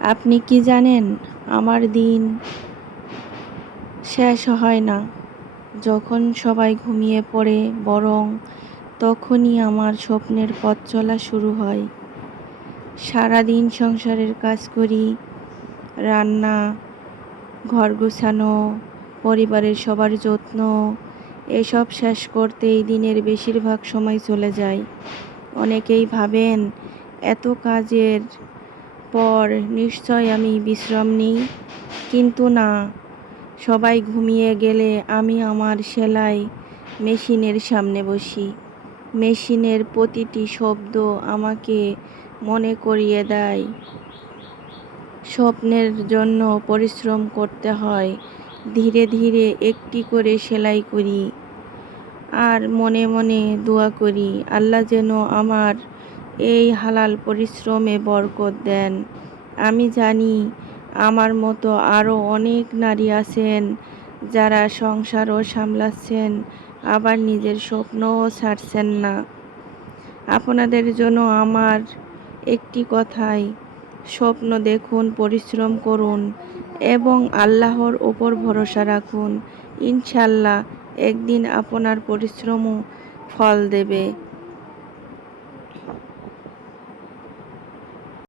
আপনি কি জানেন, আমার দিন শেষ হয় না যখন সবাই ঘুমিয়ে পড়ে, বরং তখনই আমার স্বপ্নের পথ চলা শুরু হয়। সারাদিন সংসারের কাজ করি, রান্না, ঘর গোছানো, পরিবারের সবার যত্ন, এসব শেষ করতেই দিনের বেশিরভাগ সময় চলে যায়। অনেকেই ভাবেন এত কাজের পর নিশ্চয় আমি বিশ্রাম নিই, কিন্তু না। সবাই ঘুমিয়ে গেলে আমি আমার সেলাই মেশিনের সামনে বসি। মেশিনের প্রতিটি শব্দ আমাকে মনে করিয়ে দেয় স্বপ্নের জন্য পরিশ্রম করতে হয়। ধীরে ধীরে একটি করে সেলাই করি আর মনে মনে দোয়া করি, আল্লাহ যেন আমার এই হালাল পরিশ্রমে বরকত দেন। আমি জানি আমার মতো আরও অনেক নারী আছেন যারা সংসারও সামলাচ্ছেন, আবার নিজের স্বপ্নও ছাড়ছেন না। আপনাদের জন্য আমার একটি কথাই, স্বপ্ন দেখুন, পরিশ্রম করুন এবং আল্লাহর ওপর ভরসা রাখুন। ইনশাল্লাহ একদিন আপনার পরিশ্রমও ফল দেবে।